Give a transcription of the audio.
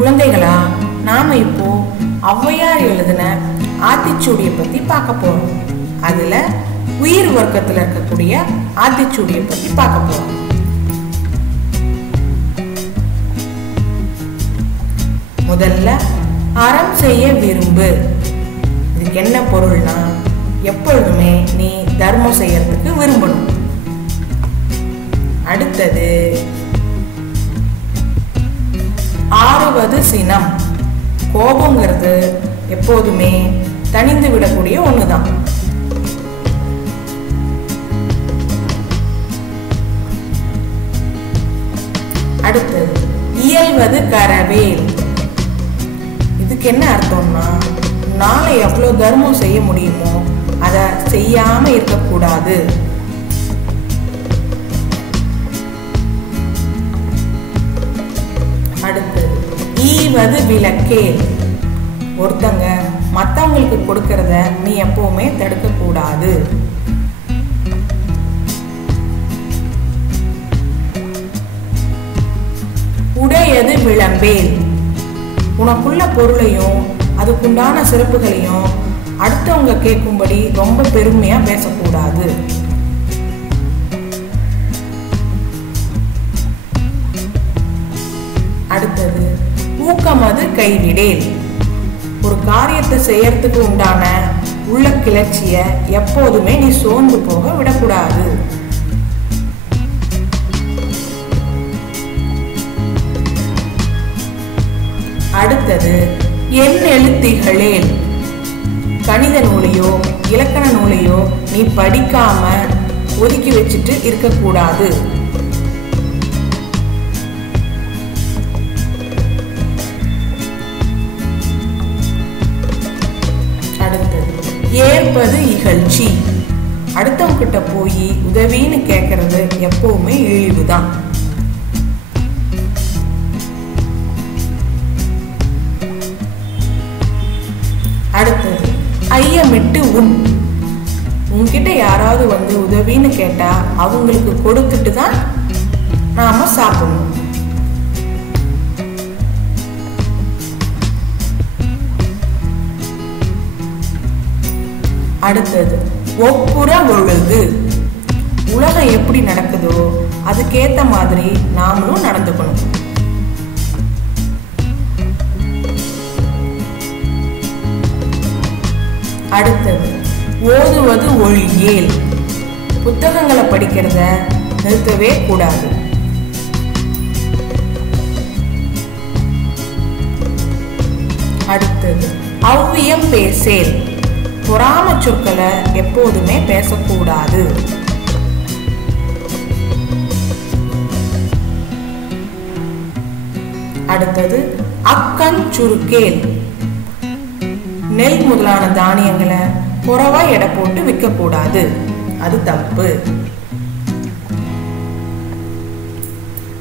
குழந்தைகளா, நாம இப்போ ஔவையார் எழுதின ஆத்திச்சூடியை பத்தி பார்க்க போறோம். அதுல உயிர் வர்க்கத்துல இருக்கக்கூடிய ஆத்திச்சூடியை பத்தி பார்க்க போறோம். முதல்ல அறம் செய்ய விரும்பு. இதுக்கு என்ன பொருள்னா, எப்பொழுதுமே நீ தர்மம் செய்யறதுக்கு விரும்பணும். அடுத்தது ஆறுவது சினம். கோபங்கிறது எப்போதுமே தணிந்து விடக்கூடிய ஒண்ணுதான். அடுத்தது இயல்வது கரவேல். இதுக்கு என்ன அர்த்தம்னா, நாளை எவ்வளவு தர்மம் செய்ய முடியுமோ அதை செய்யாம இருக்கக்கூடாது. அடுத்து ஈவது விலக்கேல். ஒருத்தங்க மத்தவங்களுக்கு கொடுக்கறத நீ எப்பவுமே தடுக்க கூடாது. உடையது விளம்பேல். உனக்குள்ள பொருளையும் அதுக்குண்டான சிறப்புகளையும் அடுத்தவங்க கேட்கும்படி ரொம்ப பெருமையா பேசக்கூடாது. அடுத்தது ஊக்கமது கைவிடேல். ஒரு காரியத்தை செய்யறதுக்கு உண்டான உள்ள கிளர்ச்சிய எப்போதுமே நீ சோர்ந்து போக விடக்கூடாது. அடுத்தது என் எழுத்திகளேல். கணித நூலையோ இலக்கண நூலையோ நீ படிக்காம ஒதுக்கி வச்சுட்டு இருக்கக்கூடாது. அடுத்தது ஏற்பது இகழ்ச்சி. அடுத்தவங்க கிட்ட போய் உதவின்னு கேட்கறது எப்பவுமே இழிவுதான். அடுத்தது ஐயமிட்டு உண். உன்கிட்ட யாராவது வந்து உதவின்னு கேட்டா அவங்களுக்கு கொடுத்துட்டு தான் நாம சாப்பிடணும். அடுத்தது ஒப்புற ஒழுகு. உலகம் எப்படி நடக்குதோ அதுக்கேத்த மாதிரி நாமளும் நடந்துக்கணும். அடுத்தது ஓதுவது ஒழியேல். புத்தகங்களை படிக்கிறத நிறுத்தவே கூடாது. அடுத்தது அவ்வியம் பேசேல். பொறாம சொற்களை எப்போதுமே பேசக்கூடாது. அடுத்தது அக்கண் சுருக்கேல். நெல் முதலான தானியங்களை குறைவா எடை போட்டு விற்க கூடாது. அது தப்பு.